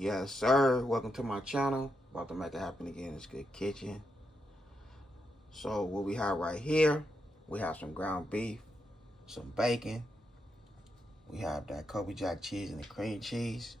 Yes, sir. Welcome to my channel. About to make it happen again. It's Good Kitchen. So what we have right here, we have some ground beef, some bacon. We have that Colby Jack cheese and the cream cheese.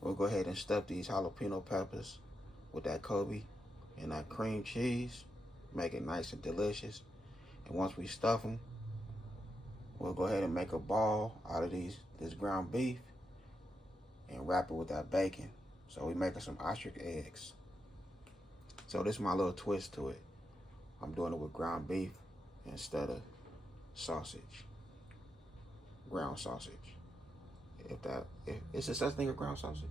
We'll go ahead and stuff these jalapeno peppers with that Colby and that cream cheese. Make it nice and delicious. And once we stuff them, we'll go ahead and make a ball out of this ground beef and wrap it with that bacon. So we making some ostrich eggs. So this is my little twist to it. I'm doing it with ground beef instead of sausage. Ground sausage. If it's a such thing as ground sausage.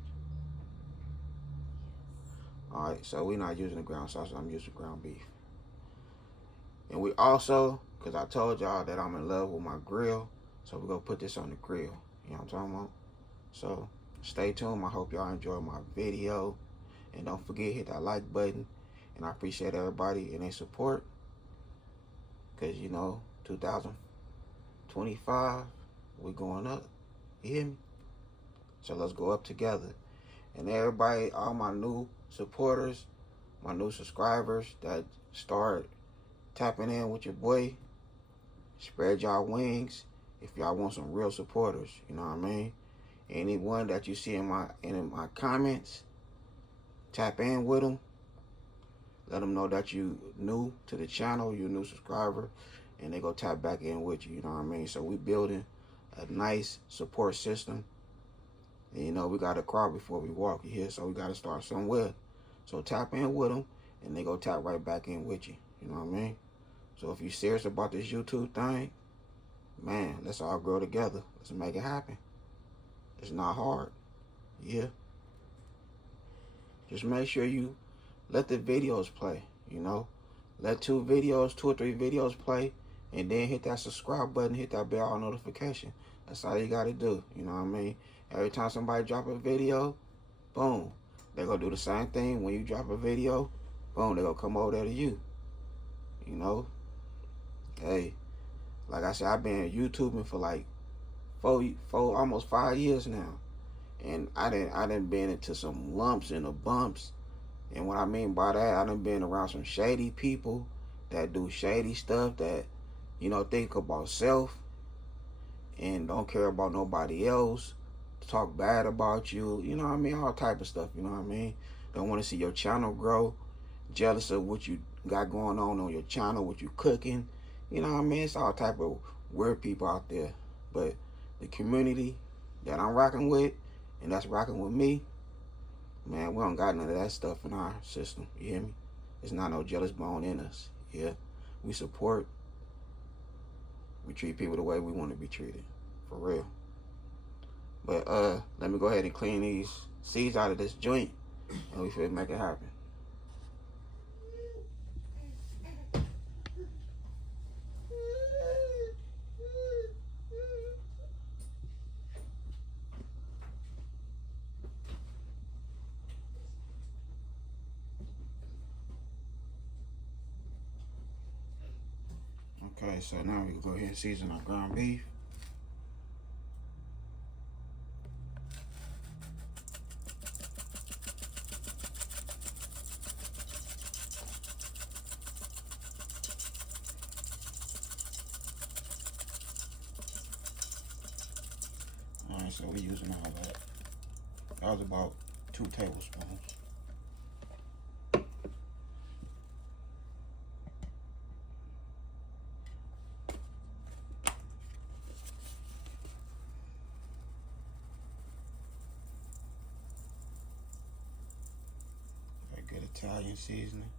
Alright, so we're not using the ground sausage, I'm using ground beef. And we also, because I told y'all that I'm in love with my grill, so we're gonna put this on the grill. You know what I'm talking about? So stay tuned. I hope y'all enjoy my video. And don't forget, hit that like button. And I appreciate everybody and their support. Because, you know, 2025, we're going up. You hear me? So let's go up together. And everybody, all my new supporters, my new subscribers that start tapping in with your boy, spread y'all wings if y'all want some real supporters. You know what I mean? Anyone that you see in my comments, tap in with them. Let them know that you new to the channel, you new subscriber, and they go tap back in with you. You know what I mean? So we building a nice support system. And you know, we got to crawl before we walk. You hear? So we got to start somewhere. So tap in with them, and they go tap right back in with you. You know what I mean? So if you're serious about this YouTube thing, man, let's all grow together. Let's make it happen. It's not hard. Yeah. Just make sure you let the videos play, you know. Let 2 or 3 videos play, and then hit that subscribe button, hit that bell notification. That's all you got to do, you know what I mean? Every time somebody drop a video, boom, they're going to do the same thing. When you drop a video, boom, they're going to come over there to you, you know. Hey, like I said, I've been YouTubing for like almost 5 years now. And I done been into some lumps and the bumps. And what I mean by that, I done been around some shady people that do shady stuff, that, you know, think about self and don't care about nobody else, talk bad about you, you know what I mean, all type of stuff, you know what I mean. Don't want to see your channel grow, jealous of what you got going on your channel, what you cooking, you know what I mean. It's all type of weird people out there. But the community that I'm rocking with, and that's rocking with me, man, we don't got none of that stuff in our system. You hear me? There's not no jealous bone in us. Yeah, we support. We treat people the way we want to be treated, for real. But let me go ahead and clean these seeds out of this joint, and we should make it happen. Okay, so now we can go ahead and season our ground beef. Alright, so we're using all that. That was about 2 tablespoons. Good Italian seasoning.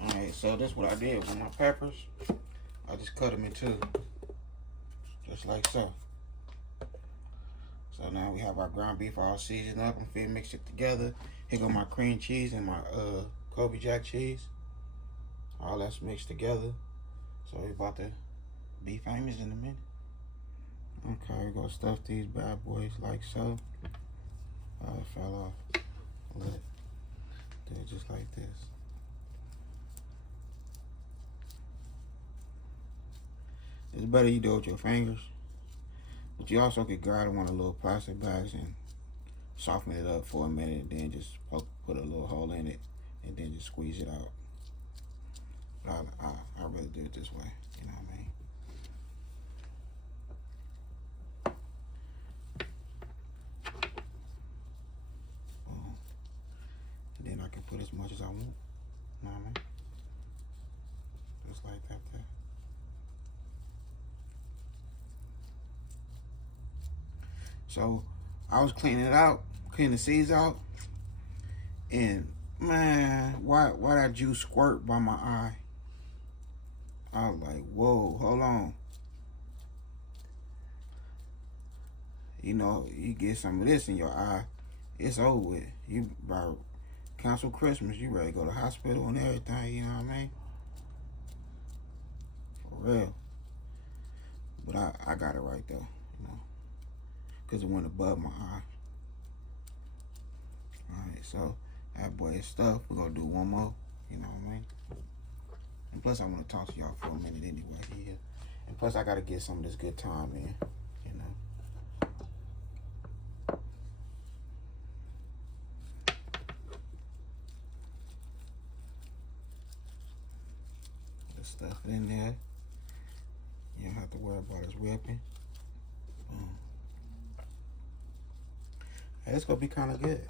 Alright, so this is what I did with my peppers. I just cut them in 2, just like so. So now we have our ground beef all seasoned up and fit mixed it together. Here go my cream cheese and my Colby Jack cheese. All that's mixed together. So we about to be famous in a minute. Okay, we're gonna stuff these bad boys like so. Oh, it fell off. Look, do it just like this. It's better you do it with your fingers, but you also could grab one of the little plastic bags and soften it up for a minute, and then just put a little hole in it, and then just squeeze it out. But I really do it this way, you know what I mean? Boom. And then I can put as much as I want, you know what I mean? Just like that there. So I was cleaning it out, cleaning the seeds out, and man, why that juice squirt by my eye? I was like, whoa, hold on. You know, you get some of this in your eye, it's over with. You about cancel Christmas, you ready to go to the hospital and everything, you know what I mean? For real. But I got it right though, you know, because it went above my eye. Alright, so that boy is stuff. We're going to do one more, you know what I mean? And plus, I want to talk to y'all for a minute anyway here. And plus, I got to get some of this good time in, you know. Just stuff it in there. You don't have to worry about us ripping. Boom. Hey, it's going to be kind of good.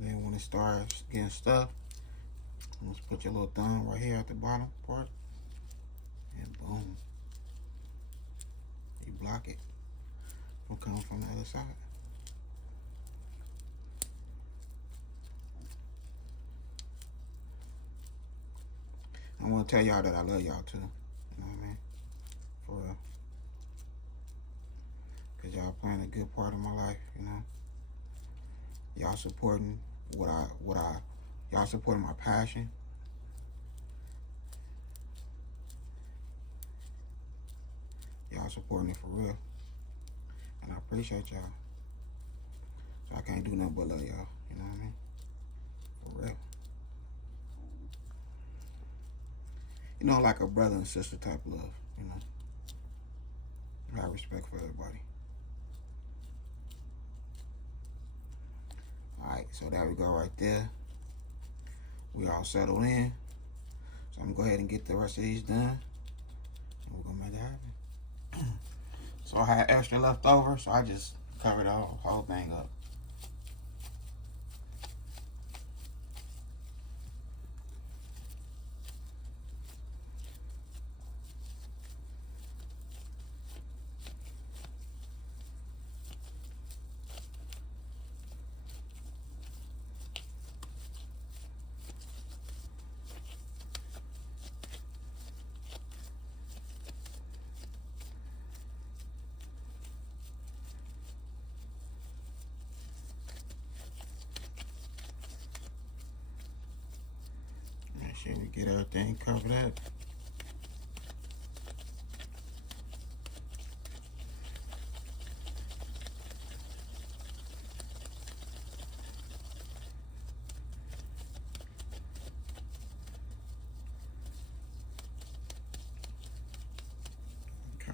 Then when it starts getting stuffed, just put your little thumb right here at the bottom part, and boom, you block it from coming from the other side. I want to tell y'all that I love y'all too, you know what I mean, for real, because y'all playing a good part of my life, you know. Y'all supporting y'all supporting my passion. Y'all supporting it for real. And I appreciate y'all. So I can't do nothing but love y'all, you know what I mean? For real. You know, like a brother and sister type love, you know. I have respect for everybody. Alright, so there we go right there. We all settled in. So I'm gonna go ahead and get the rest of these done. And we're gonna make it happen. So I had extra left over, so I just covered the whole thing up. Make sure we get everything covered up. Okay.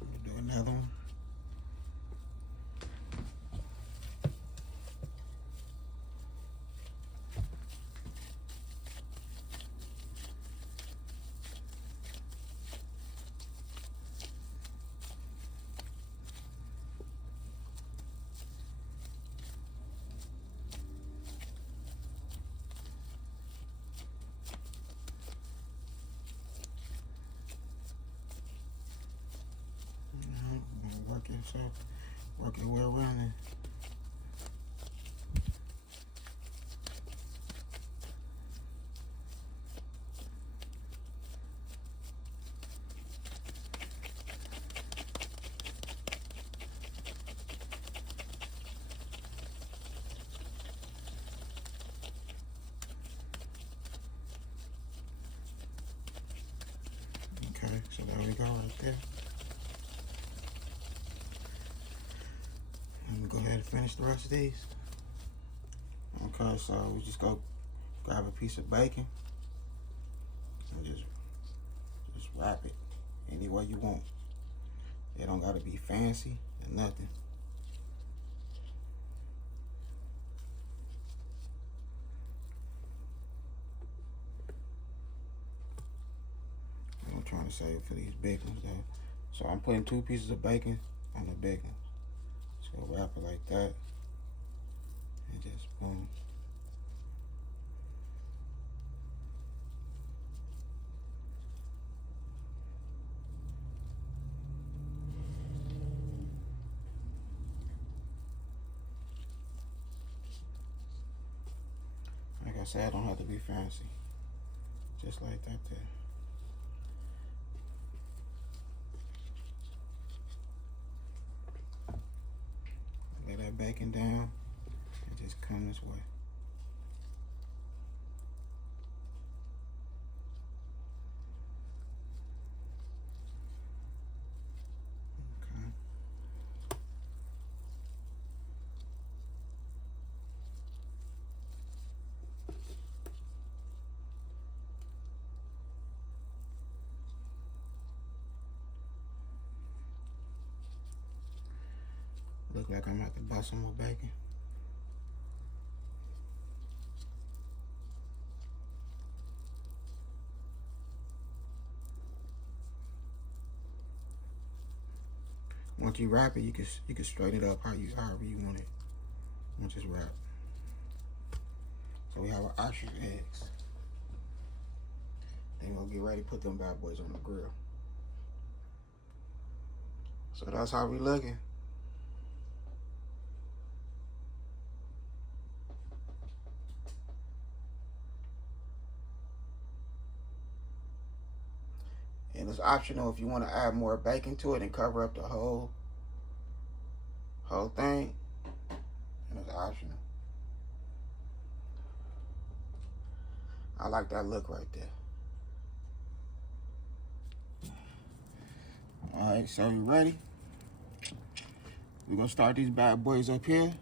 We'll do another one. Work your way around it. right there. Let me go ahead and finish the rest of these. Okay, so we just go grab a piece of bacon and just wrap it any way you want. It don't gotta be fancy or nothing. I'm trying to save for these big ones though. So I'm putting 2 pieces of bacon on the big one. Just go wrap it like that. And just boom. Like I said, I don't have to be fancy. Just like that there. Lay that bacon down and just come this way. Okay. Look like I'm gonna have to buy some more bacon. Once you wrap it, you can straighten it up however you want it. Once it's wrapped. So we have our ostrich eggs. Then we'll get ready to put them bad boys on the grill. So that's how we looking. And it's optional if you want to add more bacon to it and cover up the whole thing. And it's optional. I like that look right there. Alright, so we ready? We're gonna start these bad boys up here.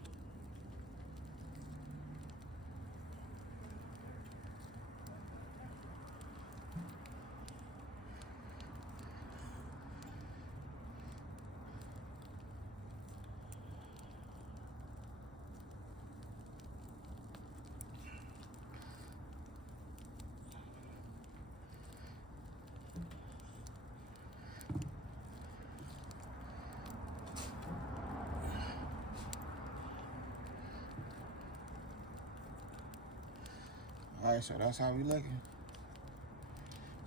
Alright, so that's how we looking.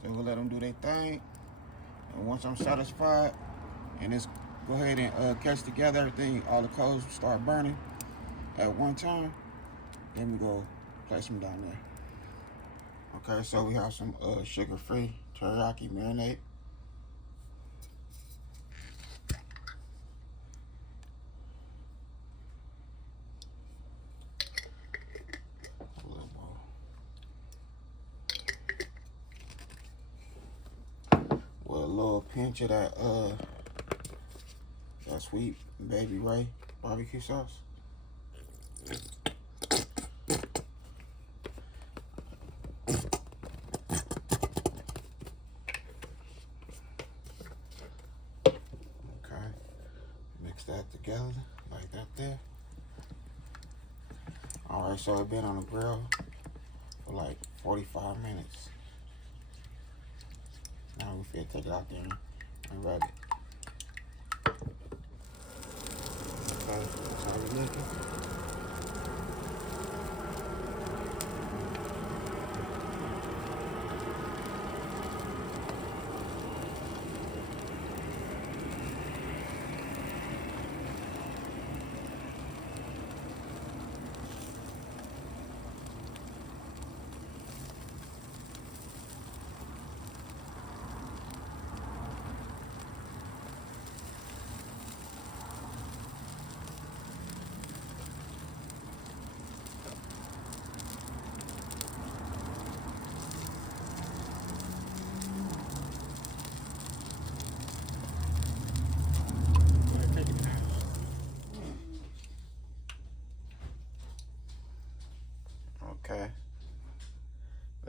So we'll let them do their thing. And once I'm satisfied, and it's go ahead and catch together everything, all the coals start burning at one time, then we go place them down there. Okay, so we have some sugar-free teriyaki marinade. With a little pinch of that sweet Baby Ray barbecue sauce. Okay, mix that together like that there. All right, so it's been on the grill for like 45 minutes. Now we feel take it out there and rub it. Okay, that's how we looking.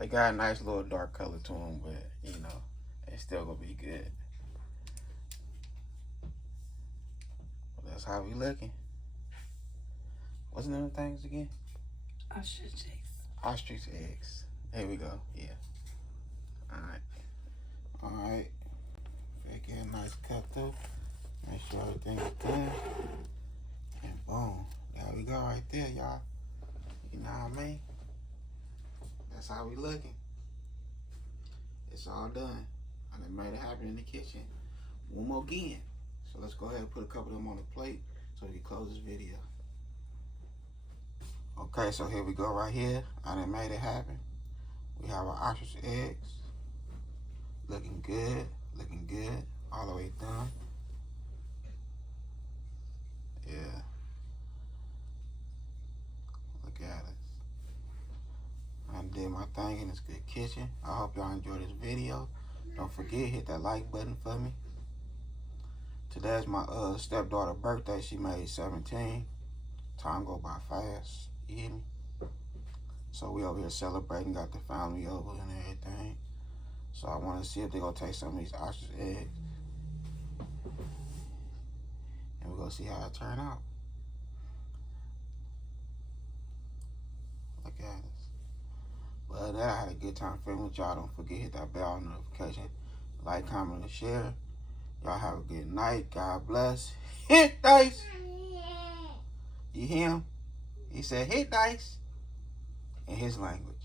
They got a nice little dark color to them, but you know, it's still gonna be good. Well, that's how we looking. What's the name of things again? Ostrich eggs. Ostrich eggs. Here we go. Yeah. Alright. Alright. Get a nice cut through. Make sure everything is good. And boom. There we go right there, y'all. You know what I mean? That's how we looking. It's all done. I done made it happen in the kitchen. One more again. So let's go ahead and put a couple of them on the plate so we can close this video. Okay, so here we go right here. I done made it happen. We have our ostrich eggs. Looking good. Looking good. All the way done. Yeah. Look at it. I did my thing in this good kitchen. I hope y'all enjoyed this video. Don't forget, hit that like button for me. Today's my stepdaughter's birthday. She made 17. Time go by fast. You hear me? So we over here celebrating, got the family over and everything. So I want to see if they're going to take some of these ostrich eggs. And we're going to see how it turn out. Look at this. But other than that, I had a good time filming with y'all. Don't forget, hit that bell notification. Like, comment, and share. Y'all have a good night. God bless. Hit dice. You hear him? He said hit dice in his language.